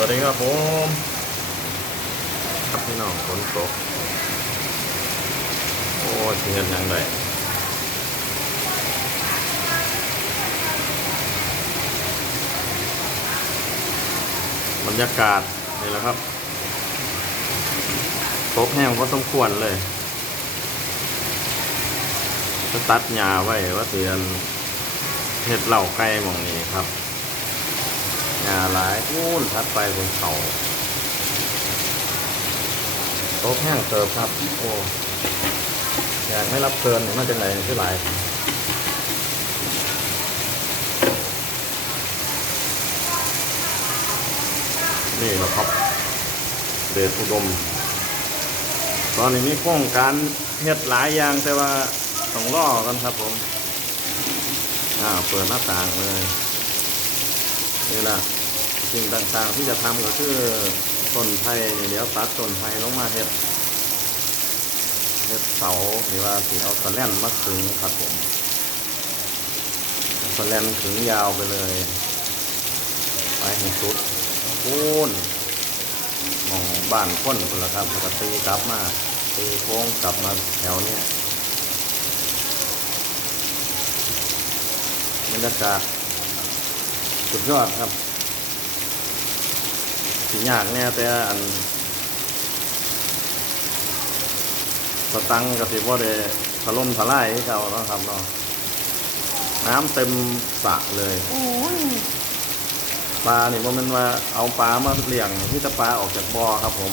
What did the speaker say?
วัสดีครับผมครับพี่น้องฝนตกโอ้ยเงินยังไงบรรยากาศนี่แหละครับตกแห้งก็ต้องควรเลยจะตัดหญ้าไว้ว่าเตือนเห็ดเหล่าไก่หมองนี้ครับ หญ้าหลายพูนทัดไปบนเขาโต๊ะแห้งเติบครับ โอ้อยากไม่รับเกินมันจะไหนที่หลายนี่แหละครับเดชอุดม ตอนนี้มีโครงการเฮ็ดหลายอย่างแต่ว่าต้องรอกันครับผม อ่า เปิดหน้าต่างเลย นี่แหละสิ่งต่างๆที่จะทำก็คือต้นไผ่เดี๋ยวตัดต้นไผ่ลงมาเฮ็ดเฮ็ดเสาหรือว่าสีเอาสแลนมาขึงครับผมสแลนขึงยาวไปเลย ไปให้สุดพูนมองบ้านค้นคนละครับแล้วก็ตีกลับมาตีโค้งกลับมาแถวเนี้ยบรรยากาศ สุดยอดครับสิยากแน่แต่อันสตังค์กับสิบ่ได้ถล่มทลายให้เขาเนาะครับเนาะน้ำเต็มสระเลยปลานี่บ่แมันว่าเอาปลามาเลี้ยงที่จะปลาออกจากบ่อครับผม